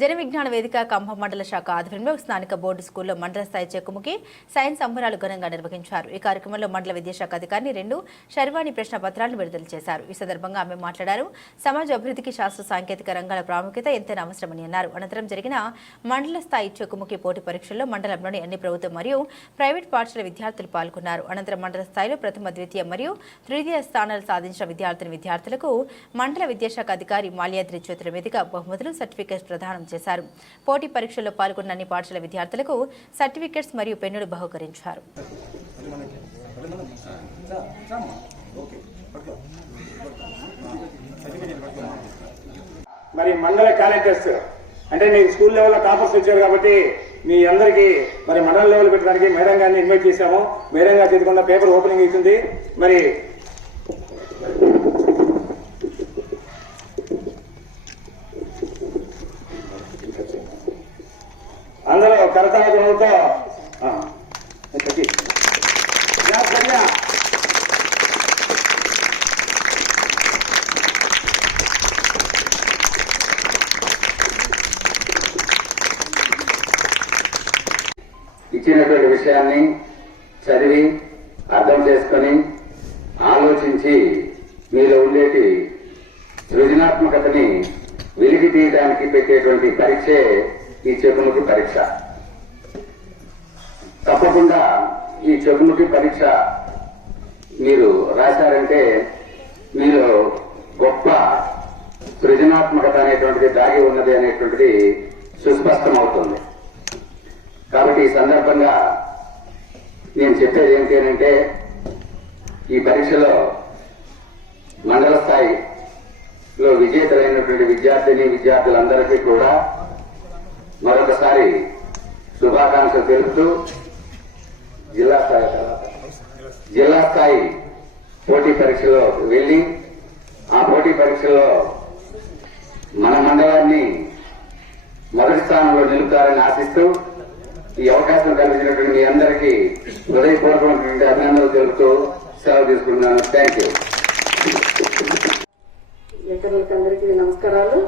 జన విజ్ఞాన వేదిక కంభం మండల శాఖ ఆధ్వర్యంలో స్థానిక బోర్డు స్కూల్లో మండల స్థాయి చెక్కుముఖి సైన్స్ సంబరాలు ఘనంగా నిర్వహించారు. ఈ కార్యక్రమంలో మండల విద్యాశాఖ అధికారిని రెండు శర్వాణి ప్రశ్న పత్రాలను విడుదల చేశారు. ఈ సందర్భంగా ఆమె మాట్లాడారు. సమాజ అభివృద్ధికి శాస్త్ర సాంకేతిక రంగాల ప్రాముఖ్యత ఎంతైనా అవసరమని అన్నారు. అనంతరం జరిగిన మండల స్థాయి చెక్కుముఖి పోటీ పరీక్షల్లో మండలంలోని అన్ని ప్రభుత్వ మరియు ప్రైవేట్ పాఠశాల విద్యార్థులు పాల్గొన్నారు. అనంతరం మండల స్థాయిలో ప్రథమ ద్వితీయ మరియు తృతీయ స్థానాలు సాధించిన విద్యార్థిని విద్యార్థులకు మండల విద్యాశాఖ అధికారి మాల్యాద్రి చేతుల మీదుగా బహుమతులు సర్టిఫికేట్ ప్రదానం చేశారు. పోటీ పరీక్షల్లో పాల్గొన్న అన్ని పాఠశాల విద్యార్థులకు సర్టిఫికెట్స్ మరియు పెన్నులు బహుకరించారు. మరి మండల క్యాలెండర్స్ అంటే నేను స్కూల్ లెవెల్లో టాపర్స్ వచ్చారు కాబట్టి మీ అందరికీ మరి మండల లెవెల్ పెట్టడానికి మేడం గారిని ఇన్వైట్ చేశాము. మేడం గారు పేపర్ ఓపెనింగ్ ఇస్తుంది మరి అందరూ ఇచ్చినటువంటి విషయాన్ని చదివి అర్థం చేసుకొని ఆలోచించి మీలో ఉండేటి సృజనాత్మకతని వెలికి తీయడానికి పెట్టేటువంటి పరీక్షే ఈ చెప్పులకు పరీక్ష. తప్పకుండా ఈ చెగుముఖి పరీక్ష మీరు రాశారంటే మీరు గొప్ప సృజనాత్మకత అనేటువంటిది దాగి ఉన్నది అనేటువంటిది సుస్పష్టమవుతుంది. కాబట్టి ఈ సందర్భంగా నేను చెప్పేది ఏంటంటే ఈ పరీక్షలో మండల స్థాయిలో విజేతలైనటువంటి విద్యార్థిని విద్యార్థులందరికీ కూడా మరొకసారి శుభాకాంక్షలు తెలుపుతూ జిల్లా స్థాయి జిల్లా స్థాయి పోటీ పరీక్షలో వెళ్ళి ఆ పోటీ పరీక్షలో మన మండలాన్ని మొదటి స్థానంలో నిలుపుతారని ఆశిస్తూ ఈ అవకాశం కల్పించినటువంటి మీ అందరికీ హృదయపూర్వకమైనటువంటి అభినందనలు తెలుపుతూ సెలవు తీసుకుంటున్నాను. థ్యాంక్ యూ అందరికీ నమస్కారాలు.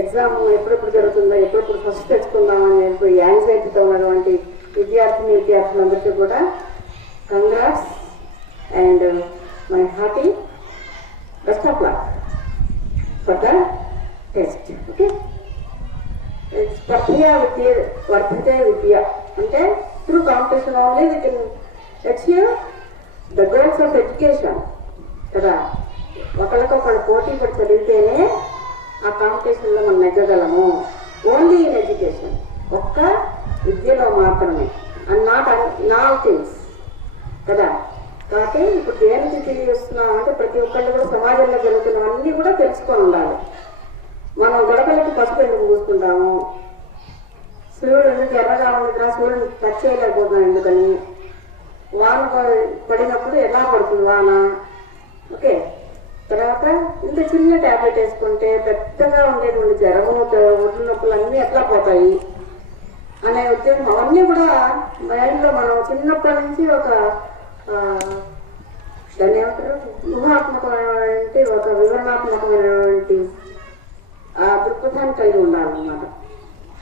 ఎగ్జామ్ ఎప్పుడెప్పుడు జరుగుతుందో ఎప్పుడెప్పుడు ఫస్ట్ తెచ్చుకుందామని చెప్పి యాంగ్జైటీతో ఉన్నటువంటి విద్యార్థిని విద్యార్థులందరికీ కూడా congrats and my happy best of luck for the test okay స్పర్ధయ విద్య వర్ధతే విద్య అంటే through competition only we can achieve the goals of education కదా? ఒకరికొకరు పోటీ పడి చదివితేనే ఆ కాంపిటీషన్లో మనం నెగ్గగలము ఓన్లీ ఇన్ ఎడ్యుకేషన్ ఒక్క విద్యలో మాత్రమే. అండ్ నాట్ ఇన్ థింగ్స్ కదా? కాబట్టి ఇప్పుడు దేనికి తెలియస్తున్నాం అంటే ప్రతి ఒక్కళ్ళు కూడా సమాజంలో జరుగుతున్నవన్నీ కూడా తెలుసుకొని ఉండాలి. మనం గొడవలకి పసుపు ఎందుకు పూసుకుంటాము సూర్యుడు ఎందుకు ఎర్రగా ఉండగా సూర్యుడు టచ్ చేయలేకపోతున్నాం ఎందుకని? వాన పడినప్పుడు ఎలా పడుతుంది వాన? ఓకే. తర్వాత ఇంత చిన్న ట్యాబ్లెట్ వేసుకుంటే పెద్దగా ఉండేటువంటి జ్వరము ఒడ్డు నొప్పులు అన్నీ ఎట్లా పోతాయి? అనే ఉద్యోగం. అవన్నీ కూడా మైండ్లో మనం చిన్నప్పటి నుంచి ఒక దాన్ని ఏమంటారు? ఊహాత్మకమైనటువంటి ఒక వివరణాత్మకమైనటువంటి ఆ దృక్పథాన్ని కలిగి ఉండాలన్నమాట.